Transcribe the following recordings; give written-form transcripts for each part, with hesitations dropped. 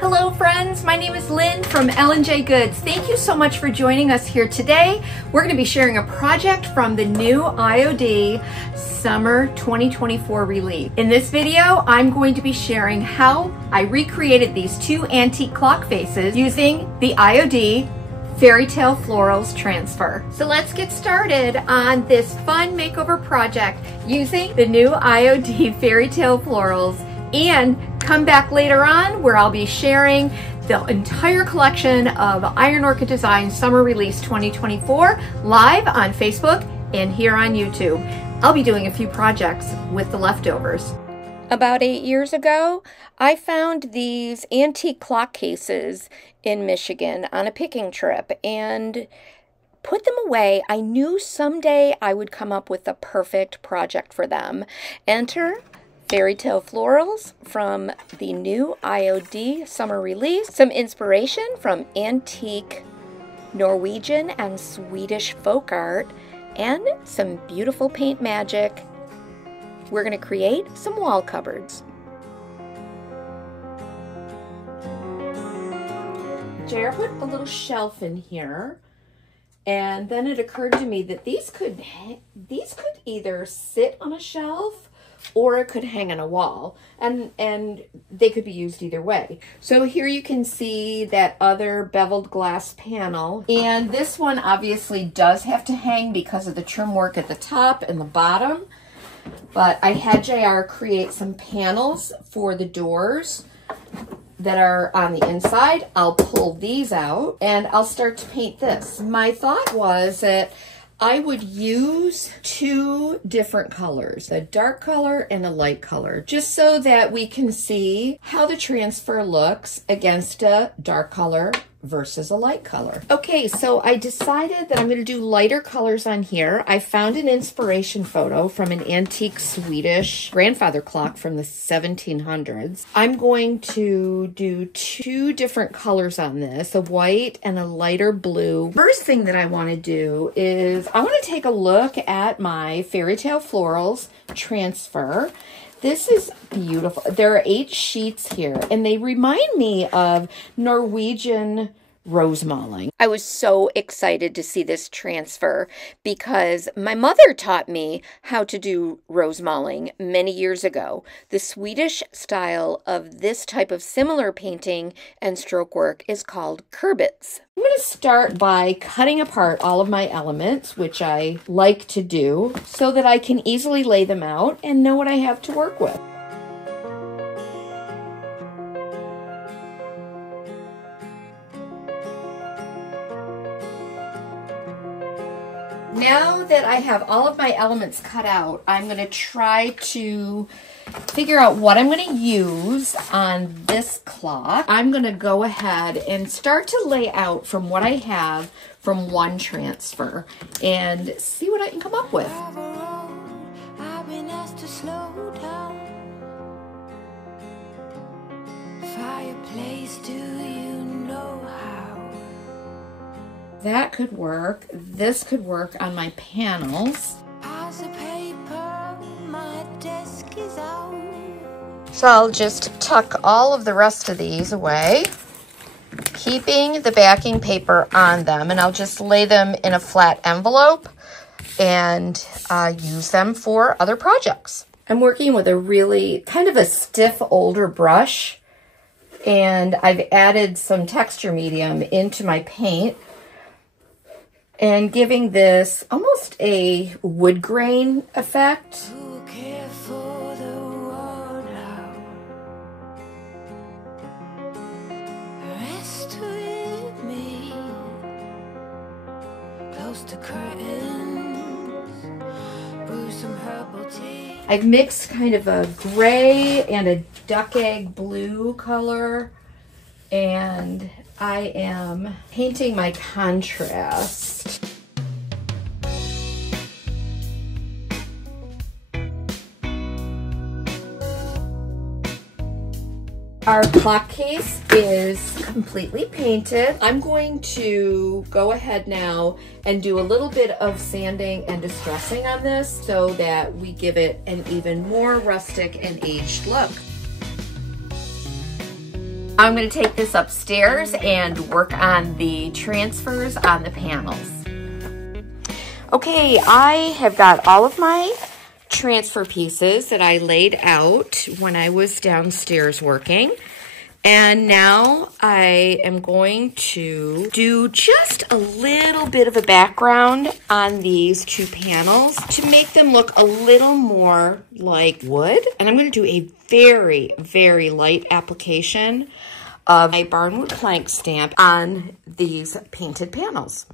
Hello friends, my name is Lynn from L&J Goods. Thank you so much for joining us here today. We're going to be sharing a project from the new IOD Summer 2024 release. In this video, I'm going to be sharing how I recreated these two antique clock faces using the IOD Fairytale Florals Transfer. So let's get started on this fun makeover project using the new IOD Fairytale Florals, and come back later on where I'll be sharing the entire collection of Iron Orchid Design Summer Release 2024 live on Facebook and here on YouTube. I'll be doing a few projects with the leftovers. About 8 years ago, I found these antique clock cases in Michigan on a picking trip and put them away. I knew someday I would come up with the perfect project for them. Enter Fairytale Florals from the new IOD summer release. Some inspiration from antique Norwegian and Swedish folk art, and some beautiful paint magic. We're going to create some wall cupboards. JR put a little shelf in here, and then it occurred to me that these could either sit on a shelf or it could hang on a wall, and they could be used either way. So here you can see that other beveled glass panel, and this one obviously does have to hang because of the trim work at the top and the bottom, but I had JR create some panels for the doors that are on the inside. I'll pull these out and I'll start to paint this. My thought was that I would use two different colors, a dark color and a light color, just so that we can see how the transfer looks against a dark color versus a light color. Okay, so I decided that I'm going to do lighter colors on here. I found an inspiration photo from an antique Swedish grandfather clock from the 1700s. I'm going to do two different colors on this, a white and a lighter blue. First thing that I want to do is I want to take a look at my Fairytale Florals Transfer. This is beautiful. There are 8 sheets here, and they remind me of Norwegian rosemalling. I was so excited to see this transfer because my mother taught me how to do rosemalling many years ago. The Swedish style of this type of similar painting and stroke work is called kurbits. I'm going to start by cutting apart all of my elements, which I like to do, so that I can easily lay them out and know what I have to work with. Now that I have all of my elements cut out, I'm going to try to figure out what I'm going to use on this clock. I'm going to go ahead and start to lay out from what I have from one transfer and see what I can come up with. I've been asked to slow down. Fireplace, do you know how? That could work. This could work on my panels. So I'll just tuck all of the rest of these away, keeping the backing paper on them, and I'll just lay them in a flat envelope and use them for other projects. I'm working with a really kind of a stiff older brush, and I've added some texture medium into my paint and giving this almost a wood grain effect. I've mixed kind of a gray and a duck egg blue color, and I am painting my contrast. Our clock case is completely painted. I'm going to go ahead now and do a little bit of sanding and distressing on this so that we give it an even more rustic and aged look. I'm going to take this upstairs and work on the transfers on the panels. Okay, I have got all of my transfer pieces that I laid out when I was downstairs working. And now I am going to do just a little bit of a background on these two panels to make them look a little more like wood. And I'm going to do a very, very light application of my BARNWOOD plank stamp on these painted panels.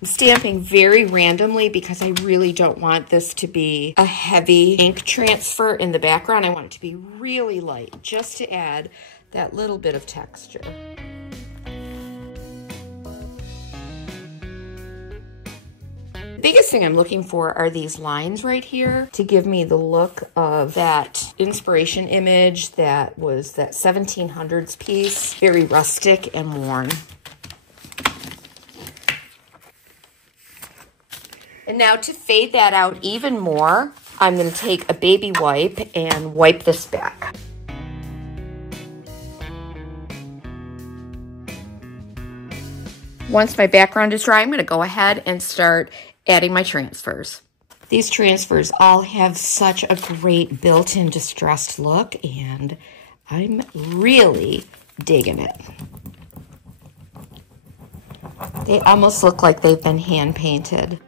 I'm stamping very randomly because I really don't want this to be a heavy ink transfer in the background. I want it to be really light, just to add that little bit of texture. The biggest thing I'm looking for are these lines right here to give me the look of that inspiration image that was that 1700s piece, very rustic and worn. And now to fade that out even more, I'm going to take a baby wipe and wipe this back. Once my background is dry, I'm going to go ahead and start adding my transfers. These transfers all have such a great built-in distressed look, and I'm really digging it. They almost look like they've been hand-painted.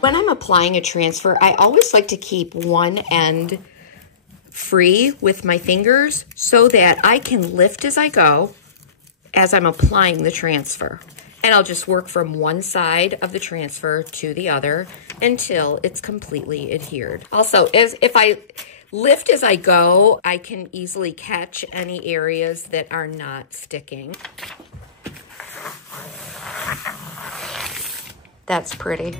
When I'm applying a transfer, I always like to keep one end free with my fingers so that I can lift as I go as I'm applying the transfer. And I'll just work from one side of the transfer to the other until it's completely adhered. Also, if I lift as I go, I can easily catch any areas that are not sticking. That's pretty.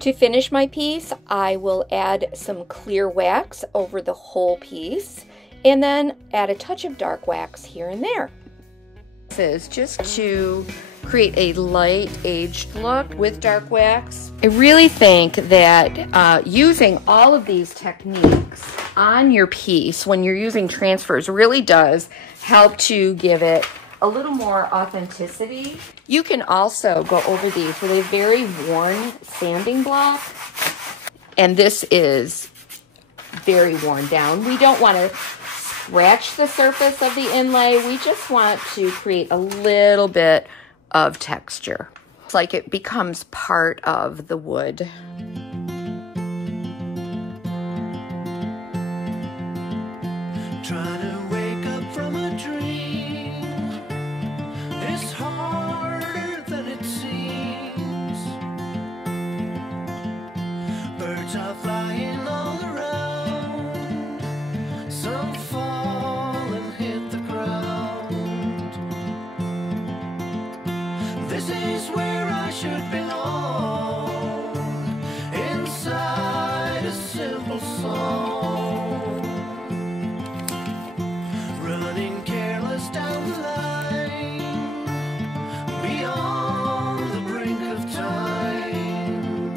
To finish my piece, I will add some clear wax over the whole piece and then add a touch of dark wax here and there. This is just to create a light aged look with dark wax. I really think that using all of these techniques on your piece when you're using transfers really does help to give it a little more authenticity. You can also go over these with a very worn sanding block, and this is very worn down. We don't want to scratch the surface of the inlay. We just want to create a little bit of texture. It's like it becomes part of the wood. Trying to wake up from a dream is harder than it seems. Birds are flying all around, some fall and hit the ground. This is where I should belong, inside a simple song. Running careless down the line, beyond the brink of time.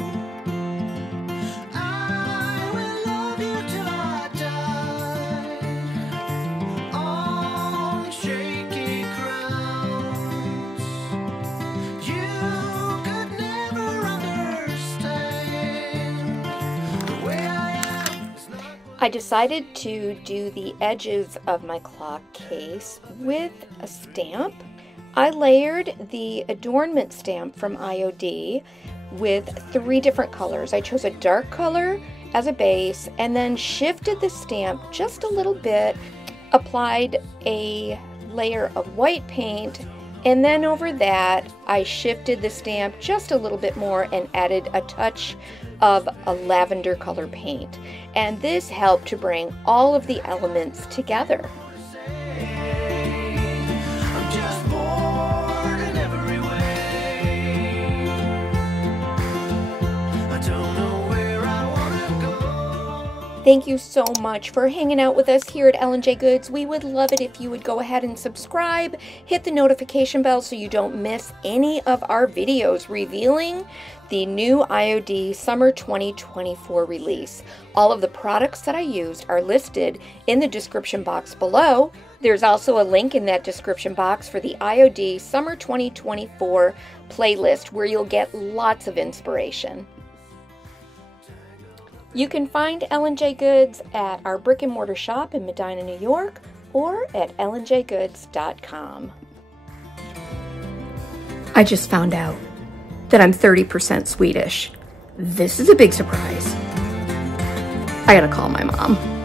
I will love you till I die, on shaky grounds. You could never understand the way I am. It's not I decided to do the edges of my clock case with a stamp. I layered the adornment stamp from IOD with 3 different colors. I chose a dark color as a base and then shifted the stamp just a little bit, applied a layer of white paint, And then over that, I shifted the stamp just a little bit more and added a touch of a lavender color paint. And this helped to bring all of the elements together. Thank you so much for hanging out with us here at L&J Goods. We would love it if you would go ahead and subscribe, hit the notification bell so you don't miss any of our videos revealing the new IOD Summer 2024 release. All of the products that I used are listed in the description box below. There's also a link in that description box for the IOD Summer 2024 playlist where you'll get lots of inspiration. You can find L&J Goods at our brick and mortar shop in Medina, New York, or at lnjgoods.com. I just found out that I'm 30% Swedish. This is a big surprise. I gotta call my mom.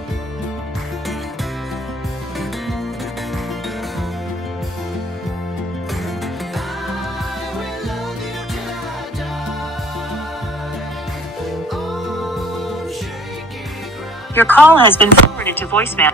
Your call has been forwarded to voicemail.